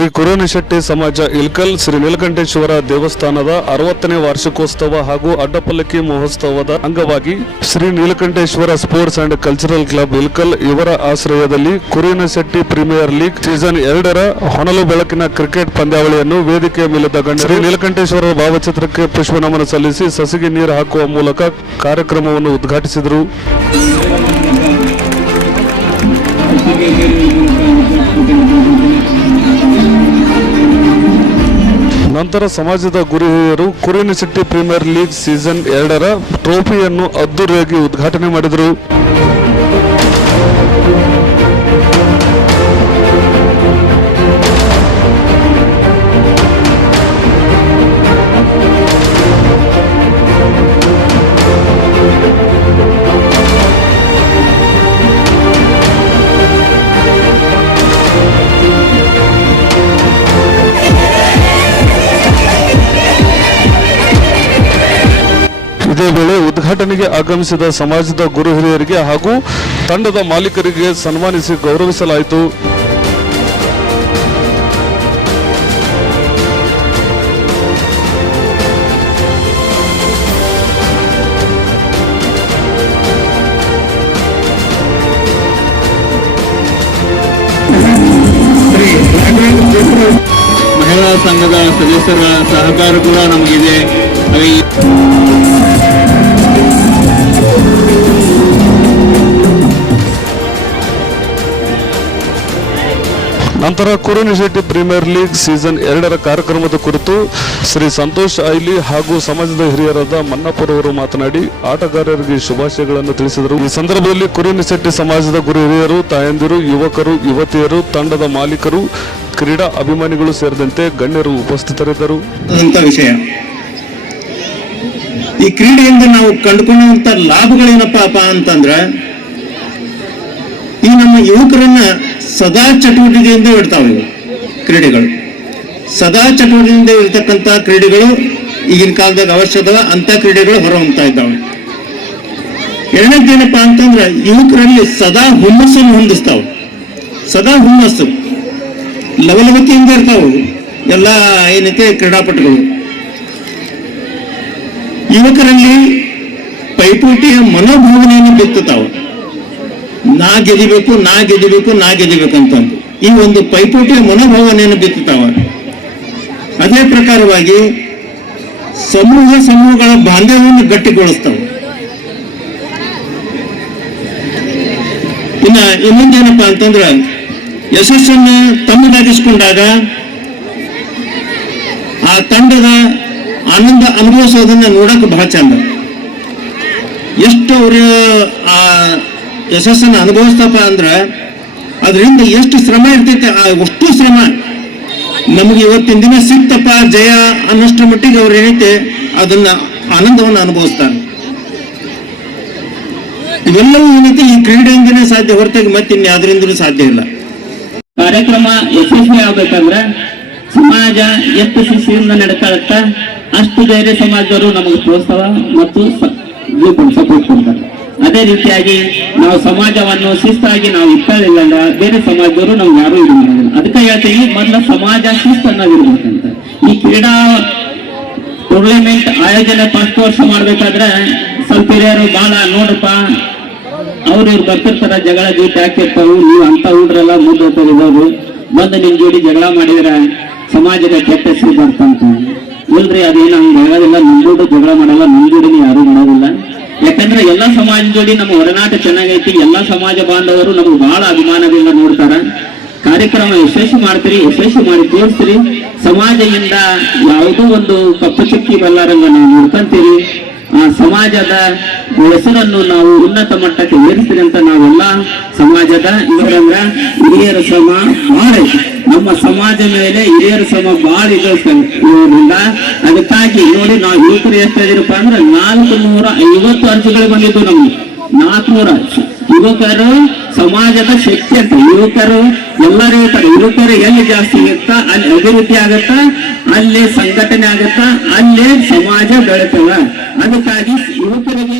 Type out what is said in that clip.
ಶ್ರೀ ಕುರುನಿಶೆಟ್ಟಿ ಸಮಾಜ ಇಲ್ಕಲ್ ಶ್ರೀ ನೀಲಕಂಠೇಶ್ವರ ದೇವಸ್ಥಾನದ ಅರವತ್ತನೇ ವಾರ್ಷಿಕೋತ್ಸವ ಹಾಗೂ ಅಡ್ಡಪಲ್ಲಕ್ಕಿ ಮಹೋತ್ಸವದ ಅಂಗವಾಗಿ Shri Neelakanteshwara sports and cultural club Ilkal ಇವರ ಆಶ್ರಯದಲ್ಲಿ ಕುರುನಶೆಟ್ಟಿ ಪ್ರೀಮಿಯರ್ ಲೀಗ್ ಸೀಸನ್ ಎರಡರ ಹೊನಲು ಬೆಳಕಿನ ಕ್ರಿಕೆಟ್ ಪಂದ್ಯಾವಳಿಯನ್ನು ವೇದಿಕೆಯ ಮೇಲಿದ್ದ ಗಣ್ಯ ಶ್ರೀ ನೀಲಕಂಠೇಶ್ವರ ಭಾವಚಿತ್ರಕ್ಕೆ ಪುಷ್ಪನಮನ ಸಲ್ಲಿಸಿ ಸಸಿಗೆ ನೀರು ಹಾಕುವ ಮೂಲಕ ಕಾರ್ಯಕ್ರಮವನ್ನು ಉದ್ಘಾಟಿಸಿದರು. ನಂತರ ಸಮಾಜದ ಗುರು ಹಿರಿಯರು ಕುರಿನಿಸಿಟ್ಟಿ ಪ್ರೀಮಿಯರ್ ಲೀಗ್ ಸೀಸನ್ ಎರಡರ ಟ್ರೋಫಿಯನ್ನು ಅದ್ದೂರಿಯಾಗಿ ಉದ್ಘಾಟನೆ ಮಾಡಿದರು. ಉದ್ಘಾಟನೆಗೆ ಆಗಮಿಸಿದ ಸಮಾಜದ ಗುರು ಹಿರಿಯರಿಗೆ ಹಾಗೂ ತಂಡದ ಮಾಲೀಕರಿಗೆ ಸನ್ಮಾನಿಸಿ ಗೌರವಿಸಲಾಯಿತು. ಮಹಿಳಾ ಸಂಘದ ಸದಸ್ಯರ ಸಹಕಾರ ಕೂಡ ನಮಗಿದೆ. ನಂತರ ಕುರುನಿಶೆಟ್ಟಿ ಪ್ರೀಮಿಯರ್ ಲೀಗ್ ಸೀಸನ್ ಎರಡರ ಕಾರ್ಯಕ್ರಮದ ಕುರಿತು ಶ್ರೀ ಸಂತೋಷ್ ಐಲಿ ಹಾಗೂ ಸಮಾಜದ ಹಿರಿಯರಾದ ಮನ್ನಪ್ಪರವರು ಮಾತನಾಡಿ ಆಟಗಾರರಿಗೆ ಶುಭಾಶಯಗಳನ್ನು ತಿಳಿಸಿದರು. ಈ ಸಂದರ್ಭದಲ್ಲಿ ಕುರುನಿಶೆಟ್ಟಿ ಸಮಾಜದ ಗುರು ಹಿರಿಯರು, ತಾಯಂದಿರು, ಯುವಕರು, ಯುವತಿಯರು, ತಂಡದ ಮಾಲೀಕರು, ಕ್ರೀಡಾ ಅಭಿಮಾನಿಗಳು ಸೇರಿದಂತೆ ಗಣ್ಯರು ಉಪಸ್ಥಿತರಿದ್ದರು. ವಿಷಯ. ಈ ಕ್ರೀಡೆಯಿಂದ ನಾವು ಕಂಡುಕೊಳ್ಳುವಂತ ಲಾಭಗಳೇನಪ್ಪ ಅಂತಂದ್ರ, ಈ ನಮ್ಮ ಯುವಕರನ್ನ ಸದಾ ಚಟುವಟಿಕೆಯಿಂದ ಇಡ್ತಾವೆ ಇವು ಕ್ರೀಡೆಗಳು. ಸದಾ ಚಟುವಟಿಕೆಯಿಂದ ಇರ್ತಕ್ಕಂಥ ಕ್ರೀಡೆಗಳು ಈಗಿನ ಕಾಲದಾಗ ಅವಶ್ಯದ ಅಂತ ಕ್ರೀಡೆಗಳು ಹೊರಹೊಮ್ತಾ ಇದ್ದಾವೆ. ಎರಡನೇದೇನಪ್ಪ ಅಂತಂದ್ರೆ ಯುವಕರಲ್ಲಿ ಸದಾ ಹುಮ್ಮಸ್ಸನ್ನು ಹೊಂದಿಸ್ತಾವೆ. ಸದಾ ಹುಮ್ಮಸ್ಸು. ಲವಲವತಿಯಿಂದ ಇರ್ತಾವೆ ಎಲ್ಲ ಏನೈತೆ ಕ್ರೀಡಾಪಟುಗಳು. ಯುವಕರಲ್ಲಿ ಪೈಪೋಟಿಯ ಮನೋಭಾವನೆಯನ್ನು ಬಿತ್ತುತ್ತಾವ. ನಾ ಗೆದಿಬೇಕು ನಾ ಗೆದಿಬೇಕು ನಾ ಗೆದಿಬೇಕು ಅಂತಂದು. ಈ ಒಂದು ಪೈಪೋಟಿಯ ಮನೋಭಾವನೆಯನ್ನು ಬಿತ್ತುತ್ತಾವ. ಅದೇ ಪ್ರಕಾರವಾಗಿ ಸಮೂಹ ಸಮೂಹಗಳ ಬಾಂಧವ್ಯವನ್ನು ಗಟ್ಟಿಗೊಳಿಸ್ತಾವೆ. ಇನ್ನ ಇನ್ನೊಂದೇನಪ್ಪ ಅಂತಂದ್ರ, ಯಶಸ್ಸನ್ನು ತಮ್ಮದಾಗಿಸ್ಕೊಂಡಾಗ ಆ ತಂಡದ ಆನಂದ ಅನುಭವಿಸೋದನ್ನ ನೋಡಕ್ ಬಹಳ ಚಂದ. ಎಷ್ಟು ಅವರು ಆ ಯಶಸ್ಸನ್ನು ಅನುಭವಿಸ್ತಪ್ಪ ಅಂದ್ರ ಅದರಿಂದ ಎಷ್ಟು ಶ್ರಮ ಇರ್ತೈತೆ, ಆ ಅಷ್ಟು ಶ್ರಮ. ನಮಗೆ ಇವತ್ತಿನ ದಿನ ಸಿಕ್ತಪ್ಪ ಜಯ ಅನ್ನೋಷ್ಟರ ಮಟ್ಟಿಗೆ ಅವ್ರು ಏನೈತೆ, ಅದನ್ನ ಆನಂದವನ್ನು ಅನುಭವಿಸ್ತಾರೆ. ಇವೆಲ್ಲವೂ ಏನೈತೆ ಈ ಕ್ರೀಡೆಯಿಂದನೇ ಸಾಧ್ಯ, ಹೊರತಾಗಿ ಮತ್ತೆ ಇನ್ಯಾವುದರಿಂದಲೂ ಸಾಧ್ಯ ಇಲ್ಲ. ಕಾರ್ಯಕ್ರಮ ಯಶಸ್ವಿ ಆಗ್ಬೇಕಂದ್ರೆ ಸಮಾಜ ಎಷ್ಟು ಶಿಸ್ತಿಯಿಂದ ನಡ್ಕೊಳತ್ತ ಅಷ್ಟು ಧೈರ್ಯ ಸಮಾಜದವರು ನಮಗೆ ಪ್ರೋತ್ಸಾಹ ಮತ್ತು ಸಪೋರ್ಟ್ ಕೊಡ್ತಾರೆ. ಅದೇ ರೀತಿಯಾಗಿ ನಾವು ಸಮಾಜವನ್ನು ಶಿಸ್ತಾಗಿ ನಾವು ಅಂದ್ರೆ ಬೇರೆ ಸಮಾಜದವರು ನಾವು ಯಾರು ಇದು ಅದಕ್ಕೆ ಹೇಳ್ತೀವಿ ಮೊದಲ ಸಮಾಜ ಶಿಸ್ತನ್ನಾಗಿರ್ಬೇಕಂತ ಈ ಕ್ರೀಡಾ ಟೂರ್ನಮೆಂಟ್ ಆಯೋಜನೆ ಫಸ್ಟ್ ವರ್ಷ ಮಾಡ್ಬೇಕಾದ್ರೆ ಸ್ವಲ್ಪ ಹಿರಿಯರು ಬಹಳ ನೋಡಪ್ಪ, ಅವ್ರು ಇವ್ರು ಬರ್ತಿರ್ತಾರ, ಜಗಳ ಗೀಟ್ ಹಾಕಿರ್ತಾವು ನೀವು ಅಂತ ಹುಡ್ರೆಲ್ಲ ಮುಂದೋಗ್ತಾರಿದವರು ಬಂದು ನಿಮ್ ಜೋಡಿ ಜಗಳ ಮಾಡಿದ್ರೆ ಸಮಾಜದ ಕೆಟ್ಟ ಹೆಸರು ಇಲ್ರಿ, ಅದೇನು ಹಂಗ ಹೇಳೋದಿಲ್ಲ, ನಿಮ್ ಜೋಡಿ ಜಗಳ ಮಾಡಲ್ಲ, ನಿಮ್ ಜೋಡಿನ ಯಾರು ಮಾಡೋದಿಲ್ಲ. ಯಾಕಂದ್ರೆ ಎಲ್ಲಾ ಸಮಾಜ ಜೋಡಿ ನಮ್ಮ ಒಡನಾಟ ಚೆನ್ನಾಗೈತಿ, ಎಲ್ಲಾ ಸಮಾಜ ಬಾಂಧವರು ನಮ್ಗೆ ಬಹಳ ಅಭಿಮಾನದಿಂದ ನೋಡ್ತಾರ. ಕಾರ್ಯಕ್ರಮ ಯಶಸ್ವಿ ಮಾಡ್ತೀರಿ, ಯಶಸ್ವಿ ಮಾಡಿ ತೋರಿಸ್ತೀರಿ. ಸಮಾಜದಿಂದ ಯಾವುದೋ ಒಂದು ಕಪ್ಪು ಚಿಕ್ಕಿ ಬಲ್ಲಾರಂಗ ನಾವು ನೋಡ್ಕೊಂತೀರಿ ಆ ಸಮಾಜದ ಹೆಸರನ್ನು ನಾವು ಉನ್ನತ ಮಟ್ಟಕ್ಕೆ ಏರಿಸ್ತೀರಿ ಅಂತ ನಾವೆಲ್ಲ ಸಮಾಜದ ಇವರಂದ್ರ ಹಿರಿಯರ ಸಮ ಬಹಳ ನಮ್ಮ ಸಮಾಜ ಮೇಲೆ ಹಿರಿಯರ ಸಮ ಬಹಳ ಇರೋದ್ರಿಂದ ಅದಕ್ಕಾಗಿ ನೋಡಿ ನಾವು ಯುವಕರು ಎಷ್ಟಿದಿರಪ್ಪ ಅಂದ್ರೆ ನಾಲ್ಕು ನೂರ ಐವತ್ತು ಅರ್ಜಿಗಳು ಬಂದಿದ್ದು ನಮ್ಗೆ. ನಾಲ್ಕುನೂರ ಯುವಕರು, ಸಮಾಜದ ಶಕ್ತಿ ಅಂತ. ಯುವಕರು ಎಲ್ಲರೂ ಇರ್ತಾರೆ ಯುವಕರು ಎಲ್ಲಿ ಜಾಸ್ತಿ ಇರುತ್ತಾ? ಅಲ್ಲಿ ಅಭಿವೃದ್ಧಿ ಆಗತ್ತ? ಅಲ್ಲಿ ಸಂಘಟನೆ ಆಗುತ್ತಾ? ಅಲ್ಲೇ ಸಮಾಜ ಬೆಳಿತವ ಅದಕ್ಕಾಗಿ ಯುವಕರಿಗೆ